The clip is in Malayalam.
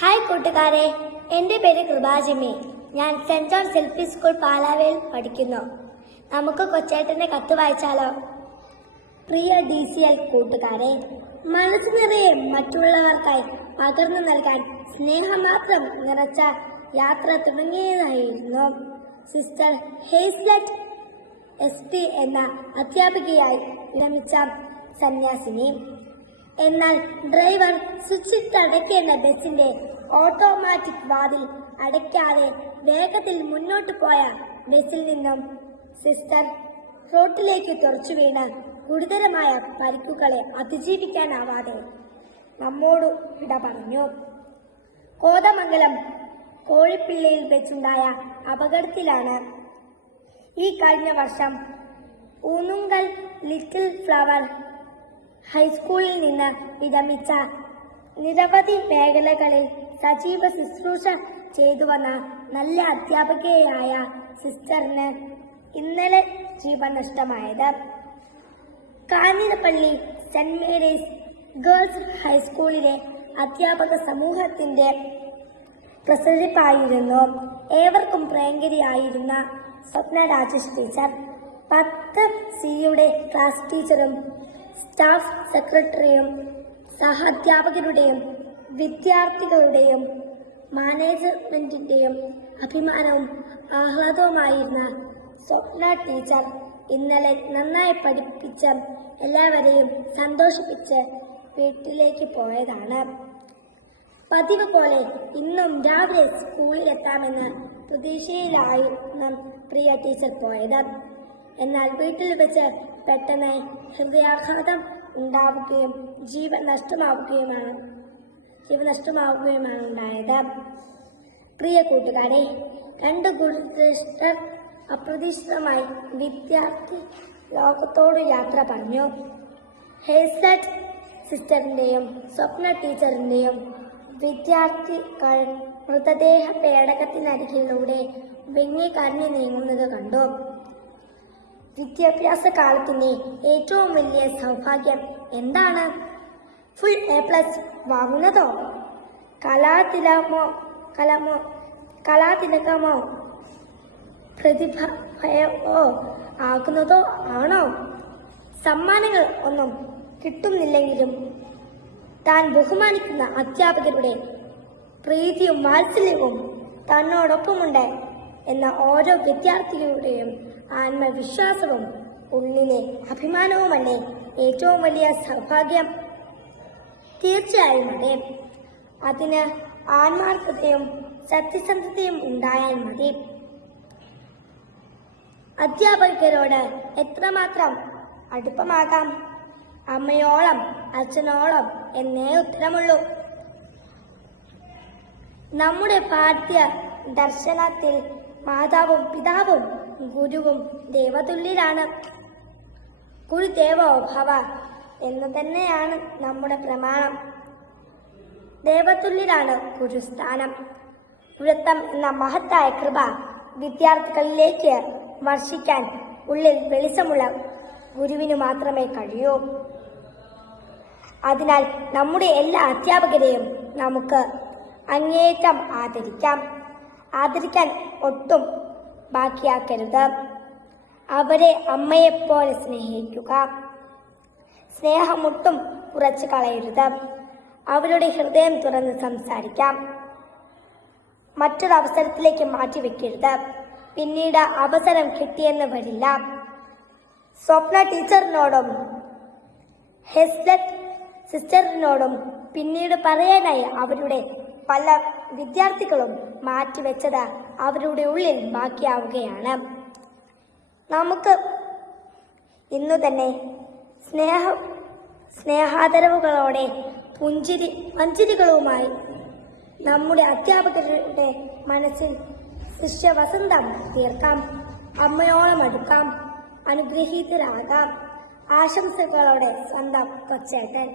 ഹായ് കൂട്ടുകാരെ, എൻ്റെ പേര് കൃപാജിമി. ഞാൻ സെന്റ് ജോൺസ് എൽ.പി. സ്കൂൾ പാലാവയിൽ പഠിക്കുന്നു. നമുക്ക് കൊച്ചേട്ടൻ്റെ കത്ത് വായിച്ചാലോ? പ്രിയ DCL കൂട്ടുകാരെ, മനസ്സ് നിറയെ മറ്റുള്ളവർക്കായി പകർന്നു നൽകാൻ സ്നേഹം മാത്രം നിറച്ച യാത്ര തുടങ്ങിയതായിരുന്നു സിസ്റ്റർ ഹേസ്ലറ്റ് SP എന്ന അധ്യാപികയായി വിരമിച്ച സന്യാസിനി. എന്നാൽ ഡ്രൈവർ സ്വിച്ചിട്ടടയ്ക്കേണ്ട ബസിന്റെ ഓട്ടോമാറ്റിക് വാതിൽ അടയ്ക്കാതെ വേഗത്തിൽ മുന്നോട്ട് പോയ ബസിൽ നിന്നും സിസ്റ്റർ റോട്ടിലേക്ക് തെറിച്ചു വീണ് ഗുരുതരമായ പരിക്കുകളെ അതിജീവിക്കാനാവാതെ നമ്മോട് വിട പറഞ്ഞു. കോതമംഗലം കോഴിപ്പിള്ളിയിൽ വെച്ചുണ്ടായ അപകടത്തിലാണ് ഈ കഴിഞ്ഞ വർഷം ഊന്നുങ്കൽ ലിറ്റിൽ ഫ്ലവർ ഹൈസ്കൂളിൽ നിന്ന് വിരമിച്ച നിരവധി മേഖലകളിൽ സജീവ ശുശ്രൂഷ ചെയ്തു വന്ന നല്ല അധ്യാപികയായ സിസ്റ്ററിന് ഇന്നലെ ജീവൻ നഷ്ടമായത്. കാഞ്ഞിരപ്പള്ളി സെന്റ് മേരീസ് ഗേൾസ് ഹൈസ്കൂളിലെ അധ്യാപക സമൂഹത്തിന്റെ പ്രസിഡന്റായിരുന്നു. ഏവർക്കും പ്രിയങ്കരിയായിരുന്ന സ്വപ്ന രാജേഷ് ടീച്ചർ 10C ക്ലാസ് ടീച്ചറും സ്റ്റാഫ് സെക്രട്ടറിയും സഹാധ്യാപകരുടെയും വിദ്യാർത്ഥികളുടെയും മാനേജ്മെന്റിന്റെയും അഭിമാനവും ആഹ്ലാദവുമായിരുന്ന സ്വപ്ന ടീച്ചർ ഇന്നലെ നന്നായി പഠിപ്പിച്ച് എല്ലാവരെയും സന്തോഷിപ്പിച്ച് വീട്ടിലേക്ക് പോയതാണ്. പതിവ് പോലെ ഇന്നും രാവിലെ സ്കൂളിലെത്താമെന്ന് പ്രതീക്ഷയിലായിരുന്നു പ്രിയ ടീച്ചർ പോയത്. എന്നാൽ വീട്ടിൽ വെച്ച് പെട്ടെന്ന് ഹൃദയാഘാതം ഉണ്ടാവുകയും ജീവൻ നഷ്ടമാവുകയുമാണ് ഉണ്ടായത്. പ്രിയ കൂട്ടുകാരെ, 2 ഗുരുശ്രേഷ്ഠർ അപ്രതീക്ഷിതമായി വിദ്യാർത്ഥി ലോകത്തോട് യാത്ര പറഞ്ഞു. ഹേസ്ലറ്റ് സിസ്റ്ററിന്റെയും സ്വപ്ന ടീച്ചറിന്റെയും വിദ്യാർത്ഥികൾ മൃതദേഹ പേടകത്തിനരികിലൂടെ വിങ്ങി കരഞ്ഞു നീങ്ങുന്നത് കണ്ടു. വിദ്യാഭ്യാസ കാലത്തിന്റെ ഏറ്റവും വലിയ സൗഭാഗ്യം എന്താണ്? Full A+ വാങ്ങുന്നതോ? കലാതിലകമോ പ്രതിഭയോ ആകുന്നതോ ആണോ? സമ്മാനങ്ങൾ ഒന്നും കിട്ടുന്നില്ലെങ്കിലും താൻ ബഹുമാനിക്കുന്ന അധ്യാപകരുടെ പ്രീതിയും വാത്സല്യവും തന്നോടൊപ്പമുണ്ട് എന്ന ഓരോ വിദ്യാർത്ഥികളുടെയും ആത്മവിശ്വാസവും ഉള്ളിലെ അഭിമാനവുമല്ലേ ഏറ്റവും വലിയ സൗഭാഗ്യം? തീർച്ചയായും അതെ. അതിന് ആത്മാർത്ഥതയും സത്യസന്ധതയും ഉണ്ടായാൽ മതി. അധ്യാപകരോട് എത്രമാത്രം അടുപ്പമാകാം? അമ്മയോളം അച്ഛനോളം എന്നേ ഉത്തരമുള്ളൂ. നമ്മുടെ പാഠ്യ ദർശനത്തിൽ മാതാവും പിതാവും ഗുരുവും ദൈവതുല്യരാണ്. ഗുരുദേവോ ഭവ എന്ന് തന്നെയാണ് നമ്മുടെ പ്രമാണം. ദൈവതുല്യരാണ് ഗുരുസ്ഥാനം. ഗുരുത്വം എന്ന മഹത്തായ കൃപ വിദ്യാർത്ഥികളിലേക്ക് വർഷിക്കാൻ ഉള്ളിൽ വെളിച്ചമുള്ള ഗുരുവിന് മാത്രമേ കഴിയൂ. അതിനാൽ നമ്മുടെ എല്ലാ അധ്യാപകരെയും നമുക്ക് അങ്ങേയറ്റം ആദരിക്കാൻ ഒട്ടും ബാക്കിയാക്കരുത്. അവരെ അമ്മയെപ്പോലെ സ്നേഹിക്കുക. സ്നേഹമൊട്ടും കുറച്ചു കളയരുത്. അവരുടെ ഹൃദയം തുറന്ന് സംസാരിക്കാം. മറ്റൊരവസരത്തിലേക്ക് മാറ്റിവെക്കരുത്. പിന്നീട് അവസരം കിട്ടിയെന്ന് വരില്ല. സ്വപ്ന ടീച്ചറിനോടും ഹേസ്ലറ്റ് സിസ്റ്ററിനോടും പിന്നീട് പറയാനായി അവരുടെ പല വിദ്യാർത്ഥികളും മാറ്റിവെച്ചത് അവരുടെ ഉള്ളിൽ ബാക്കിയാവുകയാണ്. നമുക്ക് ഇന്നു തന്നെ സ്നേഹാദരവുകളോടെ പുഞ്ചിരികളുമായി നമ്മുടെ അധ്യാപകരുടെ മനസ്സിൽ ശിഷ്യവസന്തം തീർക്കാം. അമ്മയോളം അടുക്കാം. അനുഗ്രഹീതരാകാം. ആശംസകളോടെ സ്വന്തം കൊച്ചേട്ടൻ.